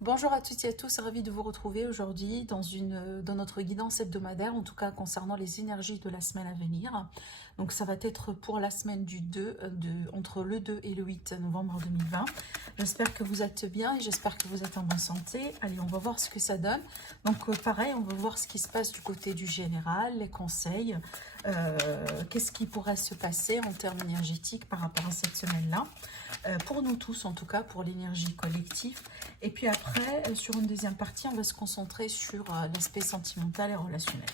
Bonjour à toutes et à tous, ravi de vous retrouver aujourd'hui dans notre guidance hebdomadaire, en tout cas concernant les énergies de la semaine à venir. Donc ça va être pour la semaine entre le 2 et le 8 novembre 2020. J'espère que vous êtes bien et j'espère que vous êtes en bonne santé. Allez, on va voir ce que ça donne. Donc pareil, on va voir ce qui se passe du côté du général, les conseils, qu'est-ce qui pourrait se passer en termes énergétiques par rapport à cette semaine-là. Pour nous tous, en tout cas, pour l'énergie collective. Et puis après, sur une deuxième partie, on va se concentrer sur l'aspect sentimental et relationnel.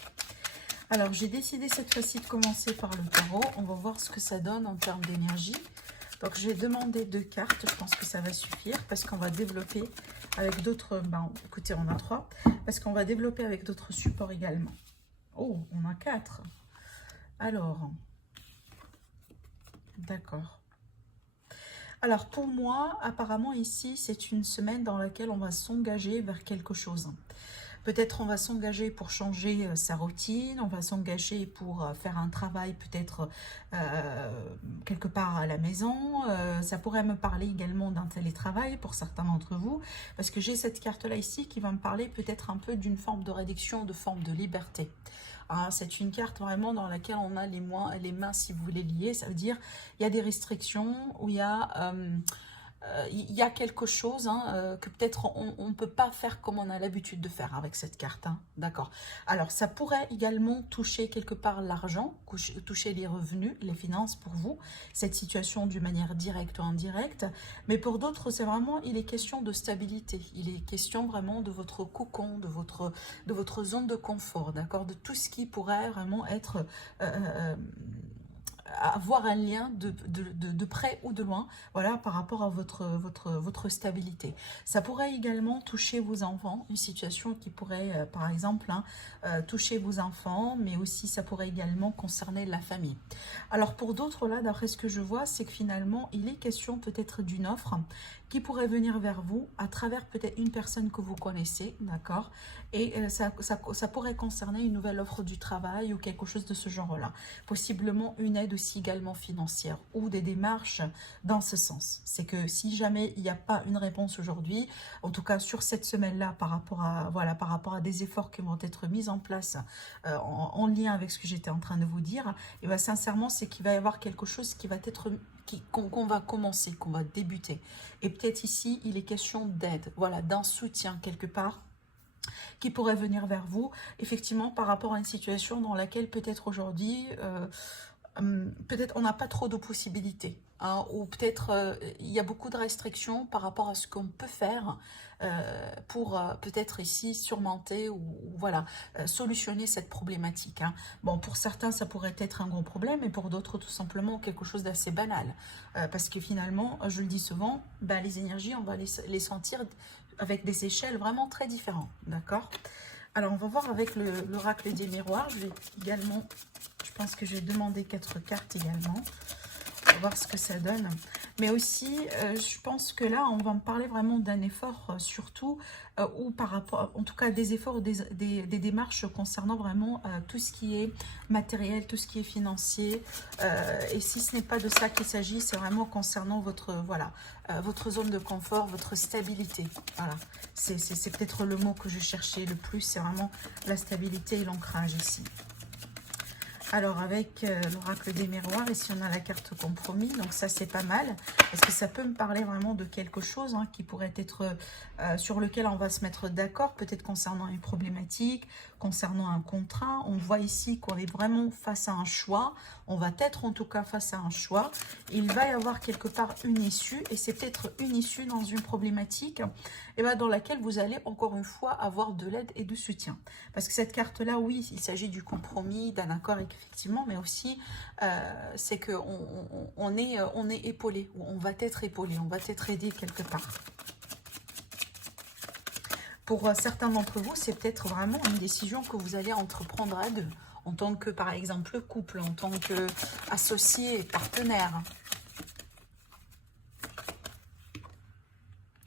Alors, j'ai décidé cette fois-ci de commencer par le tarot. On va voir ce que ça donne en termes d'énergie. Donc, je vais demander 2 cartes. Je pense que ça va suffire parce qu'on va développer avec d'autres... écoutez, on a 3. Parce qu'on va développer avec d'autres supports également. Oh, on a 4. Alors, d'accord. Alors pour moi, apparemment ici, c'est une semaine dans laquelle on va s'engager vers quelque chose. Peut-être on va s'engager pour changer sa routine, on va s'engager pour faire un travail peut-être quelque part à la maison. Ça pourrait me parler également d'un télétravail pour certains d'entre vous, parce que j'ai cette carte-là ici qui va me parler peut-être un peu d'une forme de réduction, de forme de liberté. C'est une carte vraiment dans laquelle on a les mains, si vous voulez, liées. Ça veut dire il y a des restrictions, où il y a quelque chose que peut-être on ne peut pas faire comme on a l'habitude de faire avec cette carte. D'accord. Alors, ça pourrait également toucher quelque part l'argent, toucher les revenus, les finances pour vous, cette situation d'une manière directe ou indirecte. Mais pour d'autres, c'est vraiment, il est question de stabilité. Il est question vraiment de votre cocon, de votre zone de confort, d'accord, de tout ce qui pourrait vraiment être... avoir un lien de près ou de loin, voilà, par rapport à votre stabilité. Ça pourrait également toucher vos enfants, une situation qui pourrait, par exemple, toucher vos enfants, mais aussi ça pourrait également concerner la famille. Alors pour d'autres, là, d'après ce que je vois, c'est que finalement, il est question peut-être d'une offre qui pourrait venir vers vous à travers peut-être une personne que vous connaissez, d'accord, et ça pourrait concerner une nouvelle offre du travail ou quelque chose de ce genre-là. Possiblement une aide aussi également financière ou des démarches dans ce sens. C'est que si jamais il n'y a pas une réponse aujourd'hui, en tout cas sur cette semaine-là, par rapport à des efforts qui vont être mis en place en lien avec ce que j'étais en train de vous dire, et bien sincèrement, c'est qu'il va y avoir quelque chose qui va être qu'on va commencer, qu'on va débuter. Et peut-être ici, il est question d'aide, voilà, d'un soutien quelque part qui pourrait venir vers vous, effectivement, par rapport à une situation dans laquelle peut-être aujourd'hui, peut-être on n'a pas trop de possibilités, ou peut-être il y a beaucoup de restrictions par rapport à ce qu'on peut faire pour peut-être ici surmonter ou voilà, solutionner cette problématique. Bon, pour certains, ça pourrait être un gros problème, et pour d'autres, tout simplement quelque chose d'assez banal. Parce que finalement, je le dis souvent, les énergies, on va les sentir avec des échelles vraiment très différentes, d'accord? Alors, on va voir avec l'oracle des miroirs. Je vais également, je pense que je vais demander 4 cartes également. On va voir ce que ça donne. Mais aussi, je pense que là, on va me parler vraiment d'un effort, surtout, ou par rapport, en tout cas, des efforts, des démarches concernant vraiment tout ce qui est matériel, tout ce qui est financier. Et si ce n'est pas de ça qu'il s'agit, c'est vraiment concernant votre zone de confort, votre stabilité. Voilà, c'est peut-être le mot que je cherchais le plus, c'est vraiment la stabilité et l'ancrage ici. Alors avec l'oracle des miroirs, ici on a la carte compromis, donc ça c'est pas mal, parce que ça peut me parler vraiment de quelque chose qui pourrait être sur lequel on va se mettre d'accord, peut-être concernant une problématique, concernant un contrat. On voit ici qu'on est vraiment face à un choix, on va être en tout cas face à un choix, il va y avoir quelque part une issue, et c'est peut-être une issue dans une problématique dans laquelle vous allez encore une fois avoir de l'aide et du soutien. Parce que cette carte-là, oui, il s'agit du compromis, d'un accord effectivement, mais aussi c'est qu'on est épaulé, ou on va être épaulé, on va être aidé quelque part. Pour certains d'entre vous, c'est peut-être vraiment une décision que vous allez entreprendre à deux, en tant que, par exemple, couple, en tant qu'associé, partenaire.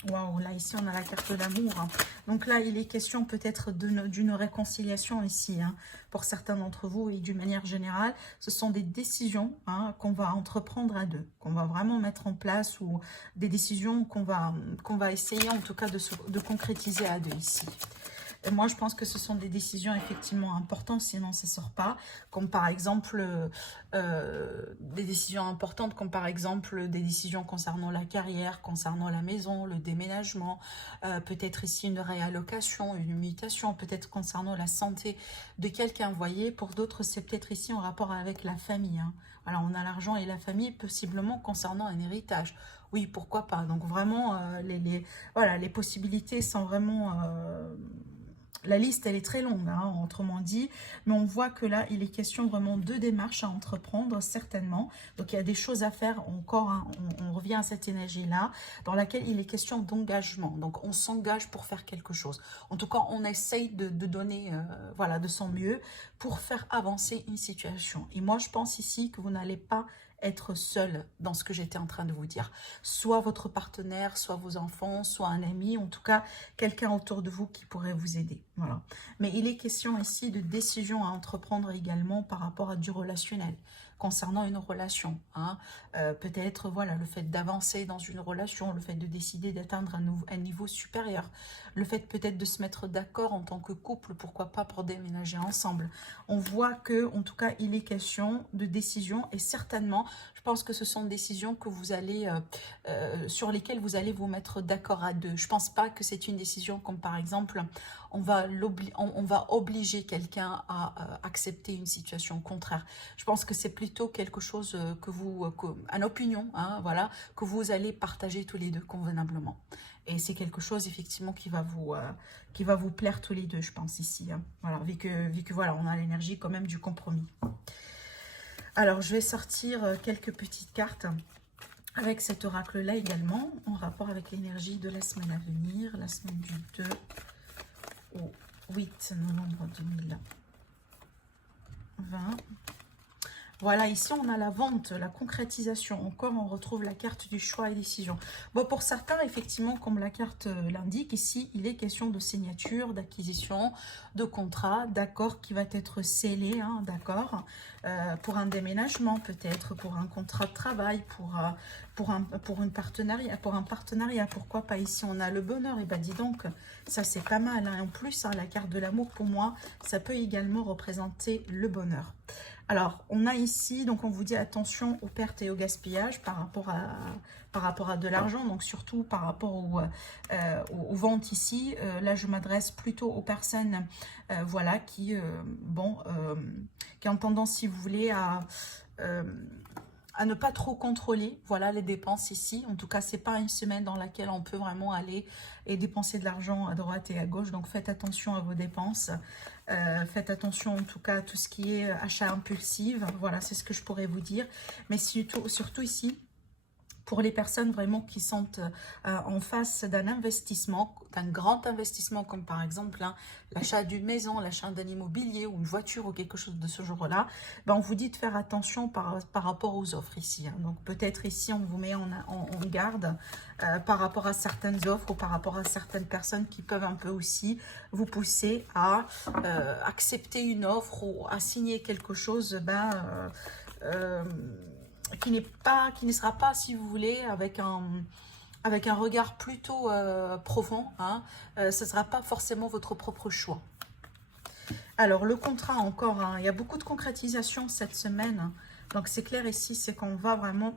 Waouh, là ici on a la carte de l'amour. Hein. Donc là il est question peut-être d'une réconciliation ici. Hein, pour certains d'entre vous et d'une manière générale, ce sont des décisions hein, qu'on va entreprendre à deux, qu'on va vraiment mettre en place ou des décisions qu'on va essayer en tout cas de concrétiser à deux ici. Et moi, je pense que ce sont des décisions effectivement importantes, sinon ça ne sort pas. Comme par exemple, des décisions importantes, comme par exemple des décisions concernant la carrière, concernant la maison, le déménagement, peut-être ici une réallocation, une mutation, peut-être concernant la santé de quelqu'un. Vous voyez, pour d'autres, c'est peut-être ici en rapport avec la famille. Hein. Alors, on a l'argent et la famille, possiblement concernant un héritage. Oui, pourquoi pas. Donc, vraiment, voilà, les possibilités sont vraiment... la liste, elle est très longue, hein, autrement dit, mais on voit que là, il est question vraiment de démarches à entreprendre, certainement. Donc, il y a des choses à faire encore, hein, on revient à cette énergie-là, dans laquelle il est question d'engagement. Donc, on s'engage pour faire quelque chose. En tout cas, on essaye de donner voilà, de son mieux pour faire avancer une situation. Et moi, je pense ici que vous n'allez pas être seul dans ce que j'étais en train de vous dire. Soit votre partenaire, soit vos enfants, soit un ami, en tout cas, quelqu'un autour de vous qui pourrait vous aider. Voilà. Mais il est question ici de décisions à entreprendre également par rapport à du relationnel, concernant une relation. Hein. Peut-être, voilà, le fait d'avancer dans une relation, le fait de décider d'atteindre un niveau supérieur, le fait peut-être de se mettre d'accord en tant que couple, pourquoi pas pour déménager ensemble. On voit que, en tout cas, il est question de décisions et certainement, je pense que ce sont des décisions que vous allez, sur lesquelles vous allez vous mettre d'accord à deux. Je pense pas que c'est une décision comme par exemple, on va obliger quelqu'un à accepter une situation contraire. Je pense que c'est plutôt quelque chose une opinion, hein, voilà, que vous allez partager tous les deux convenablement. Et c'est quelque chose effectivement qui va vous plaire tous les deux, je pense ici. Hein. Voilà, vu que voilà, on a l'énergie quand même du compromis. Alors, je vais sortir quelques petites cartes avec cet oracle-là également, en rapport avec l'énergie de la semaine à venir, la semaine du 2 au 8 novembre 2020. Voilà, ici on a la vente, la concrétisation. Encore, on retrouve la carte du choix et décision. Bon, pour certains, effectivement, comme la carte l'indique, ici, il est question de signature, d'acquisition, de contrat, d'accord qui va être scellé, hein, d'accord, pour un déménagement peut-être, pour un contrat de travail, pour un partenariat, pourquoi pas ici on a le bonheur. Et ben dis donc, ça c'est pas mal. Hein. En plus, hein, la carte de l'amour, pour moi, ça peut également représenter le bonheur. Alors, on a ici, donc on vous dit attention aux pertes et au gaspillage par rapport à de l'argent, donc surtout par rapport aux ventes ici. Là, je m'adresse plutôt aux personnes voilà, qui ont tendance, si vous voulez, à ne pas trop contrôler, voilà, les dépenses ici. En tout cas, c'est pas une semaine dans laquelle on peut vraiment aller et dépenser de l'argent à droite et à gauche. Donc, faites attention à vos dépenses. Faites attention en tout cas à tout ce qui est achat impulsif. Voilà, c'est ce que je pourrais vous dire. Mais surtout ici, pour les personnes vraiment qui sont en face d'un investissement, d'un grand investissement, comme par exemple hein, l'achat d'une maison, l'achat d'un immobilier ou une voiture ou quelque chose de ce genre-là, ben, on vous dit de faire attention par rapport aux offres ici. Hein. Donc peut-être ici, on vous met en garde par rapport à certaines offres ou par rapport à certaines personnes qui peuvent un peu aussi vous pousser à accepter une offre ou à signer quelque chose qui ne sera pas, si vous voulez, avec un regard plutôt profond. Hein, ce ne sera pas forcément votre propre choix. Alors, le contrat encore, hein, il y a beaucoup de concrétisation cette semaine. Donc, c'est clair ici, c'est qu'on va vraiment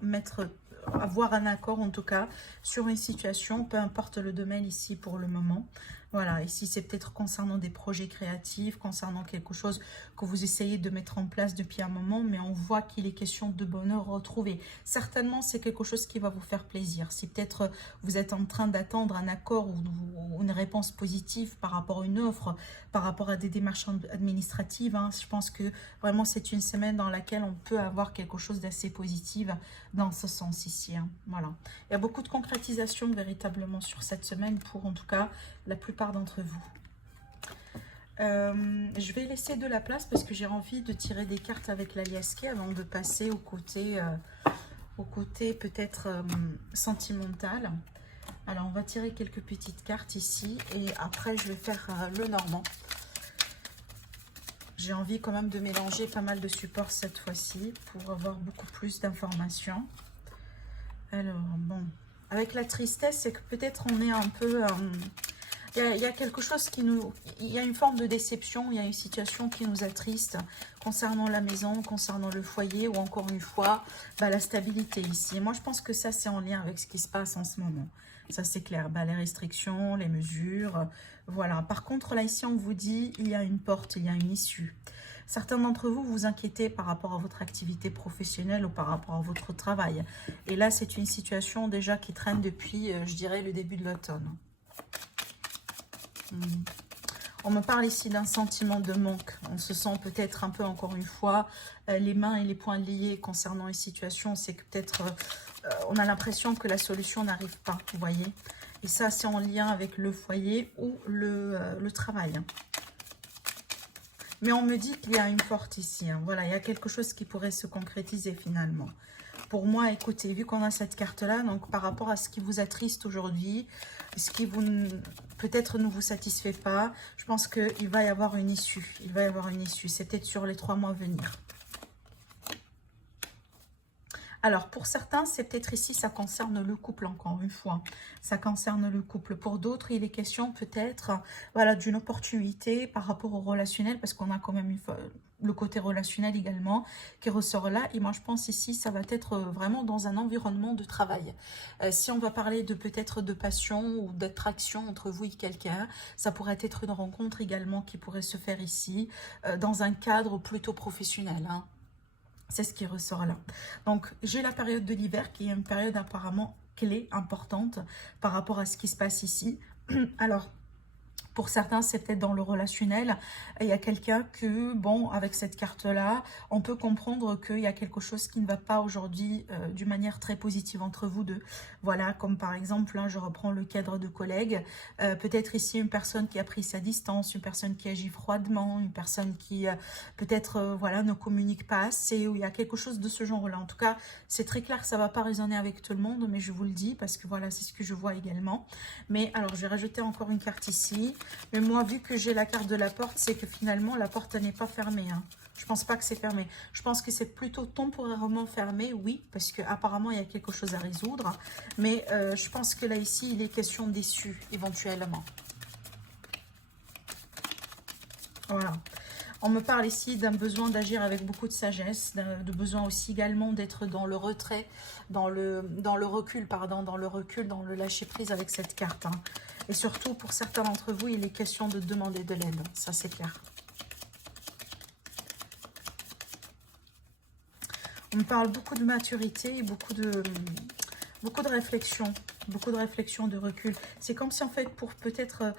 avoir un accord, en tout cas, sur une situation, peu importe le domaine ici pour le moment. Voilà, ici, c'est peut-être concernant des projets créatifs, concernant quelque chose que vous essayez de mettre en place depuis un moment, mais on voit qu'il est question de bonheur retrouvé. Certainement, c'est quelque chose qui va vous faire plaisir. Si peut-être vous êtes en train d'attendre un accord ou une réponse positive par rapport à une offre, par rapport à des démarches administratives, hein, je pense que vraiment, c'est une semaine dans laquelle on peut avoir quelque chose d'assez positif dans ce sens ici. Hein. Voilà. Il y a beaucoup de concrétisation véritablement sur cette semaine pour, en tout cas, la plupart d'entre vous. Je vais laisser de la place parce que j'ai envie de tirer des cartes avec l'aliasqué avant de passer au côté peut-être sentimental. Alors, on va tirer quelques petites cartes ici. Et après, je vais faire le normand. J'ai envie quand même de mélanger pas mal de supports cette fois-ci pour avoir beaucoup plus d'informations. Alors, bon. Avec la tristesse, c'est que peut-être on est un peu... il y a quelque chose qui nous... Il y a une forme de déception, il y a une situation qui nous attriste concernant la maison, concernant le foyer ou encore une fois, la stabilité ici. Et moi, je pense que ça, c'est en lien avec ce qui se passe en ce moment. Ça, c'est clair. Les restrictions, les mesures, voilà. Par contre, là, ici, on vous dit, il y a une porte, il y a une issue. Certains d'entre vous vous inquiétez par rapport à votre activité professionnelle ou par rapport à votre travail. Et là, c'est une situation déjà qui traîne depuis, je dirais, le début de l'automne. On me parle ici d'un sentiment de manque. On se sent peut-être un peu, encore une fois, les mains et les poings liés concernant une situation. C'est que peut-être on a l'impression que la solution n'arrive pas, vous voyez. Et ça, c'est en lien avec le foyer ou le travail. Mais on me dit qu'il y a une porte ici. Voilà, il y a quelque chose qui pourrait se concrétiser finalement. Pour moi, écoutez, vu qu'on a cette carte-là, donc par rapport à ce qui vous attriste aujourd'hui, ce qui vous peut-être ne vous satisfait pas, je pense qu'il va y avoir une issue. Il va y avoir une issue. C'est peut-être sur les 3 mois à venir. Alors, pour certains, c'est peut-être ici, ça concerne le couple, encore une fois. Ça concerne le couple. Pour d'autres, il est question peut-être voilà, d'une opportunité par rapport au relationnel, parce qu'on a quand même le côté relationnel également qui ressort là. Et moi, je pense ici, ça va être vraiment dans un environnement de travail. Si on va parler de peut-être de passion ou d'attraction entre vous et quelqu'un, ça pourrait être une rencontre également qui pourrait se faire ici, dans un cadre plutôt professionnel, hein. C'est ce qui ressort là. Donc, j'ai la période de l'hiver qui est une période apparemment clé, importante par rapport à ce qui se passe ici. Alors, pour certains, c'est peut-être dans le relationnel. Il y a quelqu'un que, bon, avec cette carte-là, on peut comprendre qu'il y a quelque chose qui ne va pas aujourd'hui d'une manière très positive entre vous deux. Voilà, comme par exemple, là, je reprends le cadre de collègues. Peut-être ici, une personne qui a pris sa distance, une personne qui agit froidement, une personne qui peut-être, voilà, ne communique pas assez, ou il y a quelque chose de ce genre-là. En tout cas, c'est très clair que ça ne va pas résonner avec tout le monde, mais je vous le dis parce que voilà, c'est ce que je vois également. Mais alors, je vais rajouter encore une carte ici. Mais moi, vu que j'ai la carte de la porte, c'est que finalement, la porte n'est pas fermée. Hein. Je pense pas que c'est fermé. Je pense que c'est plutôt temporairement fermé, oui, parce qu'apparemment, il y a quelque chose à résoudre. Mais je pense que là, ici, il est question d'issue, éventuellement. Voilà. On me parle ici d'un besoin d'agir avec beaucoup de sagesse, de besoin aussi également d'être dans le retrait, dans le recul, pardon, dans le lâcher-prise avec cette carte. Hein. Et surtout, pour certains d'entre vous, il est question de demander de l'aide. Ça, c'est clair. On me parle beaucoup de maturité et beaucoup de réflexion. Beaucoup de réflexion, de recul. C'est comme si, en fait, pour peut-être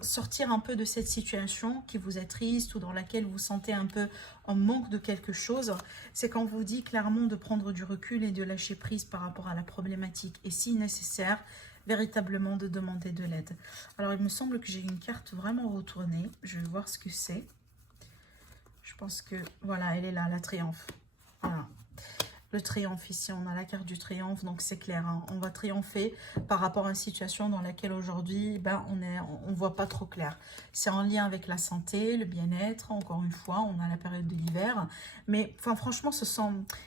sortir un peu de cette situation qui vous est triste ou dans laquelle vous sentez un peu en manque de quelque chose, c'est quand vous dit clairement de prendre du recul et de lâcher prise par rapport à la problématique. Et si nécessaire, véritablement de demander de l'aide. Alors, il me semble que j'ai une carte vraiment retournée. Je vais voir ce que c'est. Je pense que, voilà, elle est là, la triomphe. Voilà. Le triomphe ici, on a la carte du triomphe, donc c'est clair, hein, on va triompher par rapport à une situation dans laquelle aujourd'hui, on voit pas trop clair. C'est en lien avec la santé, le bien-être, encore une fois, on a la période de l'hiver, mais enfin, franchement,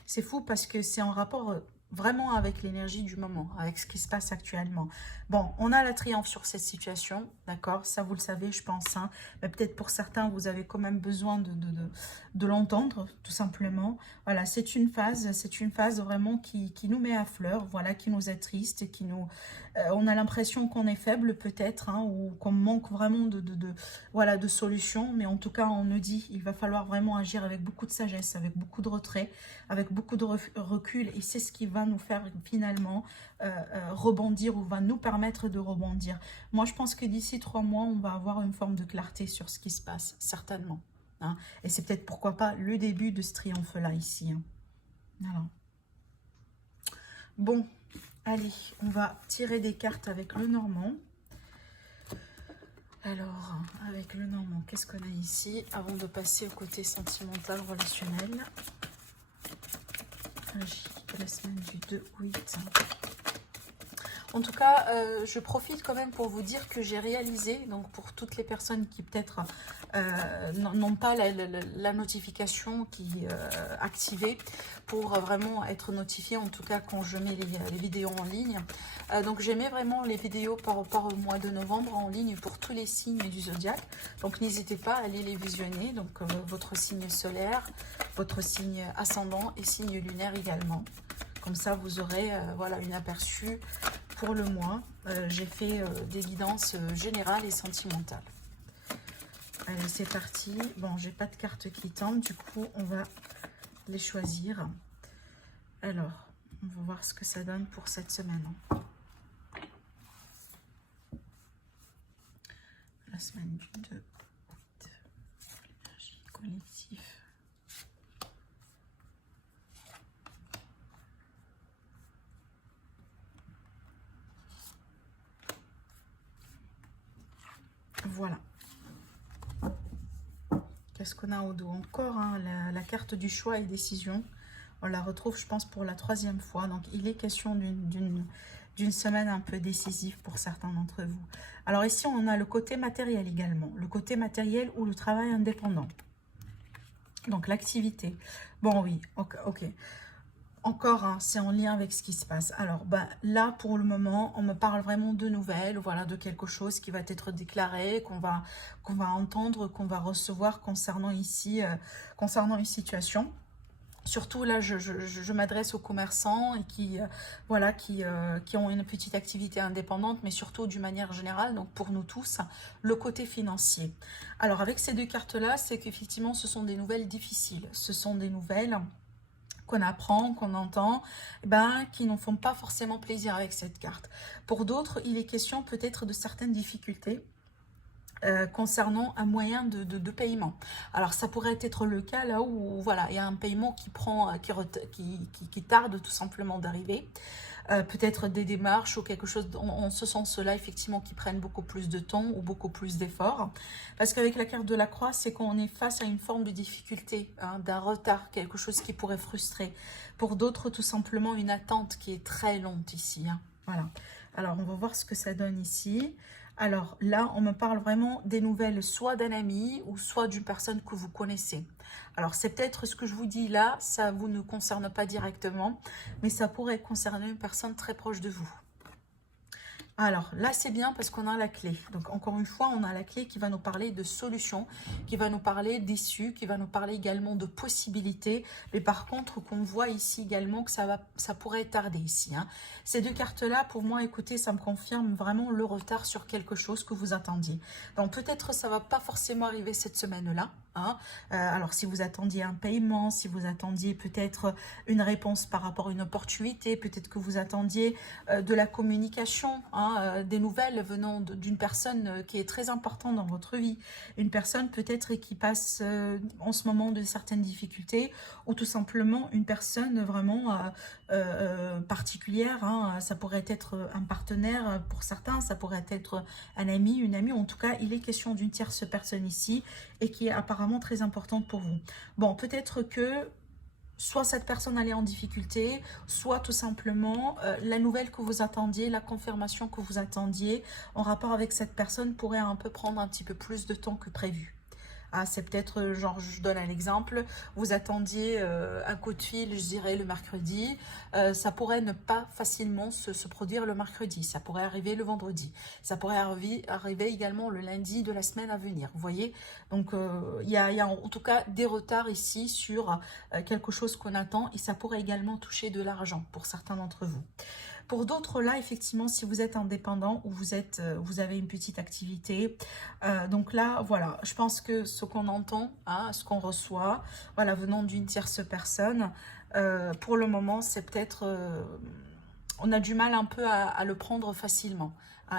c'est fou parce que c'est en rapport vraiment avec l'énergie du moment, avec ce qui se passe actuellement. Bon, on a la triomphe sur cette situation, d'accord? Ça, vous le savez, je pense. Hein, mais peut-être pour certains, vous avez quand même besoin de l'entendre, tout simplement. Voilà, c'est une phase vraiment qui nous met à fleur, voilà, qui nous attriste et qui nous... on a l'impression qu'on est faible, peut-être, hein, ou qu'on manque vraiment voilà, de solutions. Mais en tout cas, on nous dit il va falloir vraiment agir avec beaucoup de sagesse, avec beaucoup de retrait, avec beaucoup de recul. Et c'est ce qui va nous faire finalement rebondir ou va nous permettre de rebondir. Moi, je pense que d'ici 3 mois, on va avoir une forme de clarté sur ce qui se passe, certainement. Hein. Et c'est peut-être, pourquoi pas, le début de ce triomphe-là ici. Hein. Voilà. Bon, allez, on va tirer des cartes avec le normand. Alors, avec le normand, qu'est-ce qu'on a ici avant de passer au côté sentimental, relationnel? La semaine du 2-8. En tout cas, je profite quand même pour vous dire que j'ai réalisé, donc pour toutes les personnes qui peut-être n'ont pas la notification qui activée pour vraiment être notifiée, en tout cas quand je mets les vidéos en ligne. Donc j'ai mis vraiment les vidéos par mois de novembre en ligne pour tous les signes du zodiaque. Donc n'hésitez pas à aller les visionner. Donc votre signe solaire, votre signe ascendant et signe lunaire également. Comme ça, vous aurez voilà, une aperçu pour le mois. J'ai fait des guidances générales et sentimentales. Allez, c'est parti. Bon, j'ai pas de carte qui tombe, du coup, on va les choisir. Alors, on va voir ce que ça donne pour cette semaine. La semaine du 2 août. L'énergie collective. Voilà. Qu'est-ce qu'on a au dos? Encore hein, la carte du choix et décision. On la retrouve, je pense, pour la 3e fois. Donc, il est question d'une semaine un peu décisive pour certains d'entre vous. Alors ici, on a le côté matériel également. Le côté matériel ou le travail indépendant. Donc, l'activité. Bon, oui, ok. Encore, hein, c'est en lien avec ce qui se passe. Alors, là, pour le moment, on me parle vraiment de nouvelles, voilà, de quelque chose qui va être déclaré, qu'on va entendre, qu'on va recevoir concernant ici, concernant une situation. Surtout, là, je m'adresse aux commerçants et qui ont une petite activité indépendante, mais surtout d'une manière générale, donc pour nous tous, le côté financier. Alors, avec ces deux cartes-là, c'est qu'effectivement, ce sont des nouvelles difficiles. Ce sont des nouvelles qu'on apprend, qu'on entend, qui ne font pas forcément plaisir avec cette carte. Pour d'autres, il est question peut-être de certaines difficultés concernant un moyen de paiement. Alors ça pourrait être le cas là où voilà, il y a un paiement qui tarde tout simplement d'arriver. Peut-être des démarches ou quelque chose en ce sens-là, effectivement, qui prennent beaucoup plus de temps ou beaucoup plus d'efforts. Parce qu'avec la carte de la croix, c'est qu'on est face à une forme de difficulté, hein, d'un retard, quelque chose qui pourrait frustrer. Pour d'autres, tout simplement, une attente qui est très longue ici. Hein. Voilà. Alors, on va voir ce que ça donne ici. Alors là, on me parle vraiment des nouvelles, soit d'un ami ou soit d'une personne que vous connaissez. Alors, c'est peut-être ce que je vous dis là, ça vous ne concerne pas directement, mais ça pourrait concerner une personne très proche de vous. Alors là, c'est bien parce qu'on a la clé. Donc, encore une fois, on a la clé qui va nous parler de solutions, qui va nous parler d'issues, qui va nous parler également de possibilités. Mais par contre, qu'on voit ici également que ça pourrait tarder ici. Hein. Ces deux cartes-là, pour moi, écoutez, ça me confirme vraiment le retard sur quelque chose que vous attendiez. Donc, peut-être ça ne va pas forcément arriver cette semaine-là. Hein. Alors, si vous attendiez un paiement, si vous attendiez peut-être une réponse par rapport à une opportunité, peut-être que vous attendiez de la communication, hein, des nouvelles venant d'une personne qui est très importante dans votre vie, une personne peut-être qui passe en ce moment de certaines difficultés, ou tout simplement une personne vraiment particulière, hein. Ça pourrait être un partenaire pour certains, ça pourrait être un ami, une amie, en tout cas il est question d'une tierce personne ici, et qui est apparemment très importante pour vous. Bon, peut-être que soit cette personne allait en difficulté, soit tout simplement la nouvelle que vous attendiez, la confirmation que vous attendiez en rapport avec cette personne pourrait un peu prendre un petit peu plus de temps que prévu. Ah, c'est peut-être, genre, je donne un exemple, vous attendiez un coup de fil, je dirais, le mercredi, ça pourrait ne pas facilement se produire le mercredi, ça pourrait arriver le vendredi, ça pourrait arriver également le lundi de la semaine à venir, vous voyez. Donc, il y a en tout cas des retards ici sur quelque chose qu'on attend, et ça pourrait également toucher de l'argent pour certains d'entre vous. Pour d'autres, là, effectivement, si vous êtes indépendant ou vous avez une petite activité, donc là, voilà, je pense que ce qu'on entend, hein, ce qu'on reçoit, voilà, venant d'une tierce personne, pour le moment, c'est peut-être, on a du mal un peu à le prendre facilement.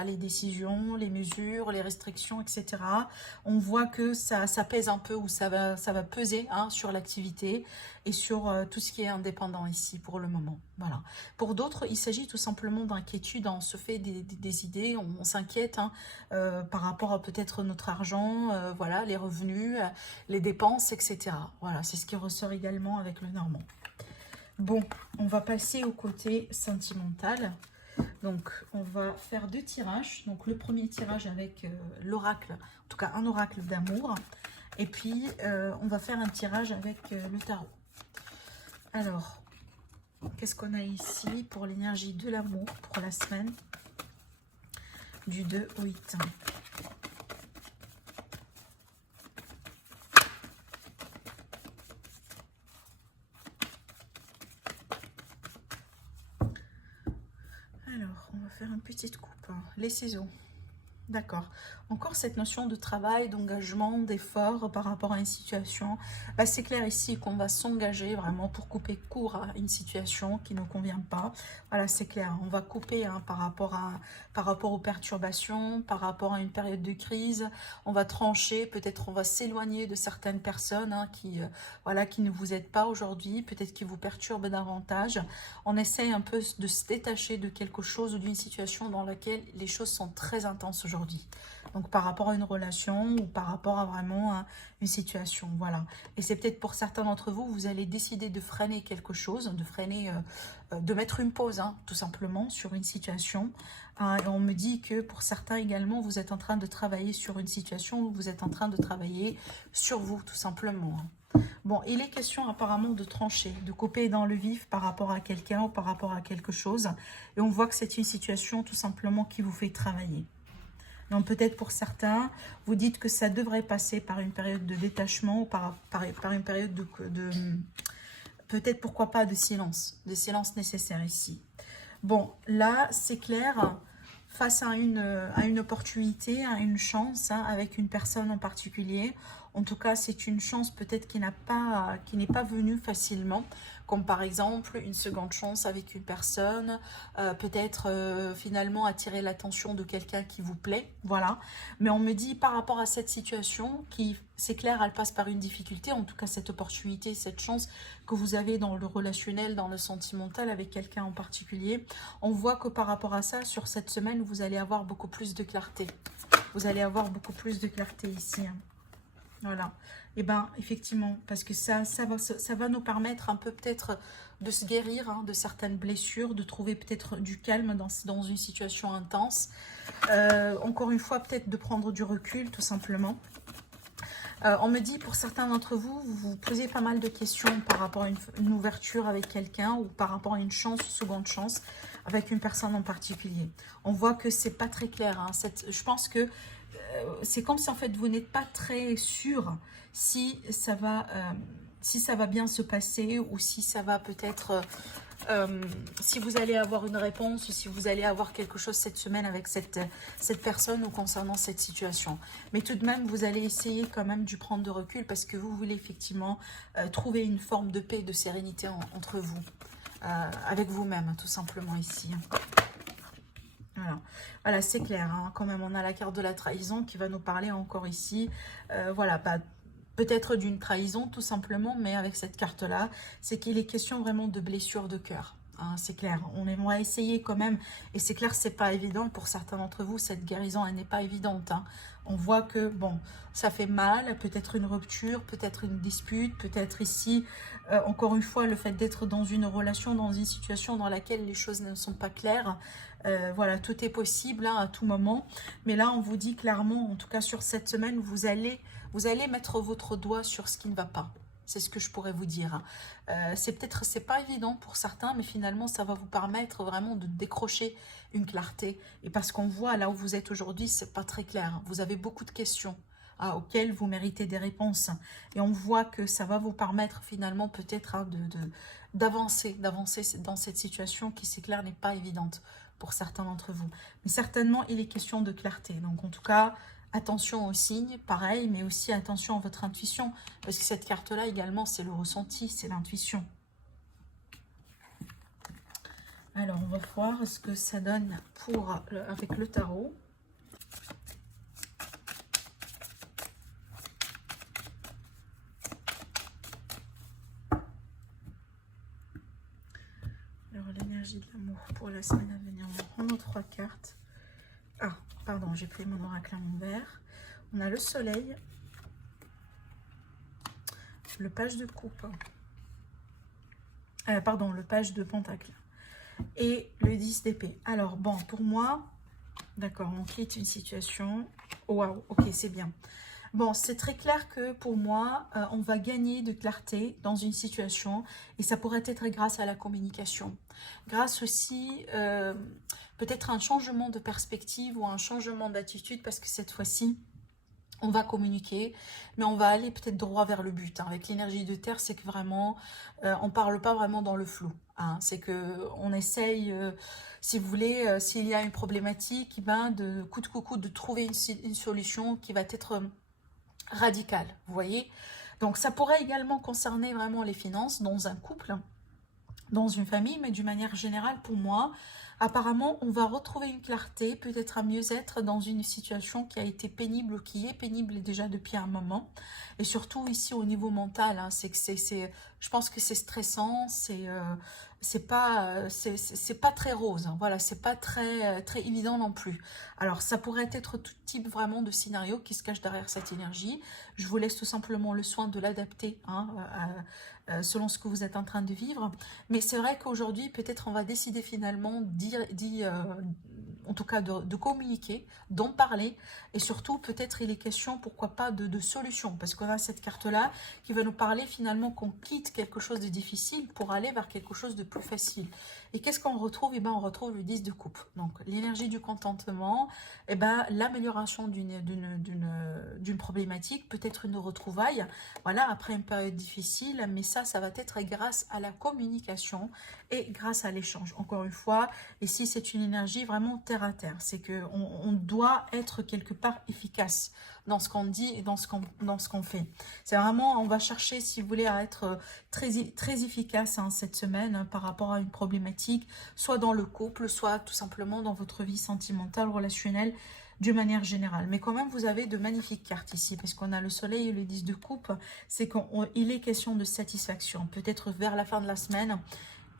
Les décisions, les mesures, les restrictions, etc. On voit que ça pèse un peu, ou ça va peser, hein, sur l'activité et sur tout ce qui est indépendant ici pour le moment. Voilà. Pour d'autres, il s'agit tout simplement d'inquiétude. On se fait des idées, on s'inquiète, hein, par rapport à peut-être notre argent, voilà, les revenus, les dépenses, etc. Voilà, c'est ce qui ressort également avec le Normand. Bon, on va passer au côté sentimental. Donc, on va faire 2 tirages. Donc, le premier tirage avec l'oracle, en tout cas un oracle d'amour. Et puis, on va faire un tirage avec le tarot. Alors, qu'est-ce qu'on a ici pour l'énergie de l'amour pour la semaine du 2 au 8? Alors, on va faire une petite coupe. Les ciseaux. D'accord. Encore cette notion de travail, d'engagement, d'effort par rapport à une situation. Bah, c'est clair ici qu'on va s'engager vraiment pour couper court à une situation qui ne convient pas. Voilà, c'est clair. On va couper hein, par rapport aux perturbations, par rapport à une période de crise. On va trancher, peut-être on va s'éloigner de certaines personnes hein, voilà, qui ne vous aident pas aujourd'hui, peut-être qui vous perturbent davantage. On essaye un peu de se détacher de quelque chose ou d'une situation dans laquelle les choses sont très intenses aujourd'hui. Donc par rapport à une relation ou par rapport à vraiment une situation, voilà. Et c'est peut-être pour certains d'entre vous, vous allez décider de freiner quelque chose, de freiner, de mettre une pause, hein, tout simplement, sur une situation. Et on me dit que pour certains également, vous êtes en train de travailler sur une situation où vous êtes en train de travailler sur vous, tout simplement. Bon, il est question apparemment de trancher, de couper dans le vif par rapport à quelqu'un ou par rapport à quelque chose. Et on voit que c'est une situation tout simplement qui vous fait travailler. Donc peut-être pour certains, vous dites que ça devrait passer par une période de détachement ou par une période de peut-être pourquoi pas de silence nécessaire ici. Bon, là c'est clair, face à une opportunité, à une chance hein, avec une personne en particulier. En tout cas, c'est une chance peut-être qui n'est pas venue facilement, comme par exemple une seconde chance avec une personne, peut-être finalement attirer l'attention de quelqu'un qui vous plaît, voilà. Mais on me dit par rapport à cette situation, qui c'est clair, elle passe par une difficulté, en tout cas cette opportunité, cette chance que vous avez dans le relationnel, dans le sentimental avec quelqu'un en particulier, on voit que par rapport à ça, sur cette semaine, vous allez avoir beaucoup plus de clarté. Vous allez avoir beaucoup plus de clarté ici. Voilà. Et bien, effectivement, parce que ça va nous permettre un peu peut-être de se guérir hein, de certaines blessures, de trouver peut-être du calme dans une situation intense. Encore une fois, peut-être de prendre du recul, tout simplement. On me dit, pour certains d'entre vous, vous vous posez pas mal de questions par rapport à une ouverture avec quelqu'un ou par rapport à une chance, seconde chance, avec une personne en particulier. On voit que c'est pas très clair. Hein. Je pense que c'est comme si en fait vous n'êtes pas très sûr si ça va bien se passer ou si ça va peut-être si vous allez avoir une réponse ou si vous allez avoir quelque chose cette semaine avec cette personne ou concernant cette situation. Mais tout de même, vous allez essayer quand même de prendre de recul parce que vous voulez effectivement trouver une forme de paix et de sérénité entre vous, avec vous-même, tout simplement ici. Voilà, c'est clair, hein, quand même, on a la carte de la trahison qui va nous parler encore ici. Voilà, peut-être d'une trahison tout simplement, mais avec cette carte-là, c'est qu'il est question vraiment de blessure de cœur. Hein, c'est clair, on va essayer quand même, et c'est clair, c'est pas évident pour certains d'entre vous, cette guérison, elle n'est pas évidente. Hein. On voit que, bon, ça fait mal, peut-être une rupture, peut-être une dispute, peut-être ici, encore une fois, le fait d'être dans une relation, dans une situation dans laquelle les choses ne sont pas claires. Voilà, tout est possible hein, à tout moment. Mais là, on vous dit clairement, en tout cas sur cette semaine, vous allez mettre votre doigt sur ce qui ne va pas. C'est ce que je pourrais vous dire. C'est pas évident pour certains, mais finalement, ça va vous permettre vraiment de décrocher une clarté. Et parce qu'on voit là où vous êtes aujourd'hui, c'est pas très clair. Vous avez beaucoup de questions auxquelles vous méritez des réponses. Et on voit que ça va vous permettre finalement peut-être hein, d'avancer dans cette situation qui, c'est clair, n'est pas évidente pour certains d'entre vous. Mais certainement, il est question de clarté. Donc, en tout cas, attention aux signes, pareil, mais aussi attention à votre intuition. Parce que cette carte-là, également, c'est le ressenti, c'est l'intuition. Alors, on va voir ce que ça donne avec le tarot. Alors, l'énergie de l'amour pour la semaine à venir. On va prendre 3 cartes. Ah, pardon, j'ai pris mon oracle à l'envers. On a le soleil, le page de coupe, pardon, le page de pentacle, et le 10 d'épée. Alors, bon, pour moi, d'accord, on quitte une situation. Waouh, ok, c'est bien. Bon, c'est très clair que pour moi, on va gagner de clarté dans une situation et ça pourrait être grâce à la communication. Grâce aussi, peut-être un changement de perspective ou un changement d'attitude parce que cette fois-ci, on va communiquer, mais on va aller peut-être droit vers le but. Hein. Avec l'énergie de terre, c'est que vraiment, on ne parle pas vraiment dans le flou. Hein. C'est qu'on essaye, si vous voulez, s'il y a une problématique, ben, de coup de coucou, de trouver une solution qui va être radicale. Vous voyez? Donc ça pourrait également concerner vraiment les finances dans un couple, dans une famille, mais d'une manière générale, pour moi, apparemment, on va retrouver une clarté, peut-être un mieux-être dans une situation qui a été pénible, ou qui est pénible déjà depuis un moment. Et surtout ici au niveau mental, hein, je pense que c'est stressant, c'est pas très rose, hein, voilà, c'est pas très évident non plus. Alors ça pourrait être tout type vraiment de scénario qui se cache derrière cette énergie. Je vous laisse tout simplement le soin de l'adapter, hein, selon ce que vous êtes en train de vivre. Mais c'est vrai qu'aujourd'hui, peut-être on va décider finalement en tout cas de communiquer, d'en parler, et surtout peut-être il est question, pourquoi pas, de solutions, parce qu'on a cette carte-là qui va nous parler finalement qu'on quitte quelque chose de difficile pour aller vers quelque chose de plus facile. Et qu'est-ce qu'on retrouve? Eh ben, on retrouve le 10 de coupe. Donc l'énergie du contentement, eh ben, l'amélioration d'une problématique, peut-être une retrouvaille, voilà, après une période difficile, mais ça va être grâce à la communication et grâce à l'échange. Encore une fois, ici c'est une énergie vraiment terre à terre, c'est qu'on doit être quelque part efficace dans ce qu'on dit et dans ce qu'on fait. C'est vraiment, on va chercher, si vous voulez, à être très efficace, hein, cette semaine, hein, par rapport à une problématique, soit dans le couple, soit tout simplement dans votre vie sentimentale, relationnelle, d'une manière générale. Mais quand même, vous avez de magnifiques cartes ici, parce qu'on a le soleil et le 10 de coupe, c'est qu'il est question de satisfaction. Peut-être vers la fin de la semaine,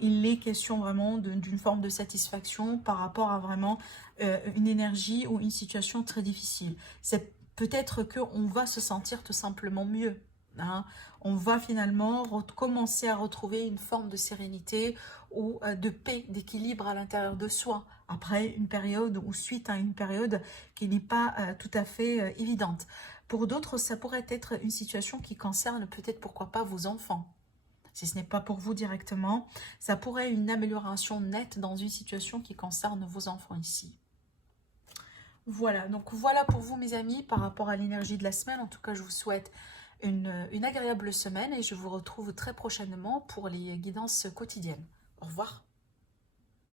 il est question vraiment d'une forme de satisfaction par rapport à vraiment une énergie ou une situation très difficile. C'est peut-être qu'on va se sentir tout simplement mieux. Hein. On va finalement commencer à retrouver une forme de sérénité ou de paix, d'équilibre à l'intérieur de soi, après une période ou suite à une période qui n'est pas tout à fait évidente. Pour d'autres, ça pourrait être une situation qui concerne peut-être, pourquoi pas, vos enfants. Si ce n'est pas pour vous directement, ça pourrait être une amélioration nette dans une situation qui concerne vos enfants ici. Voilà, donc voilà pour vous mes amis par rapport à l'énergie de la semaine. En tout cas, je vous souhaite une agréable semaine et je vous retrouve très prochainement pour les guidances quotidiennes. Au revoir.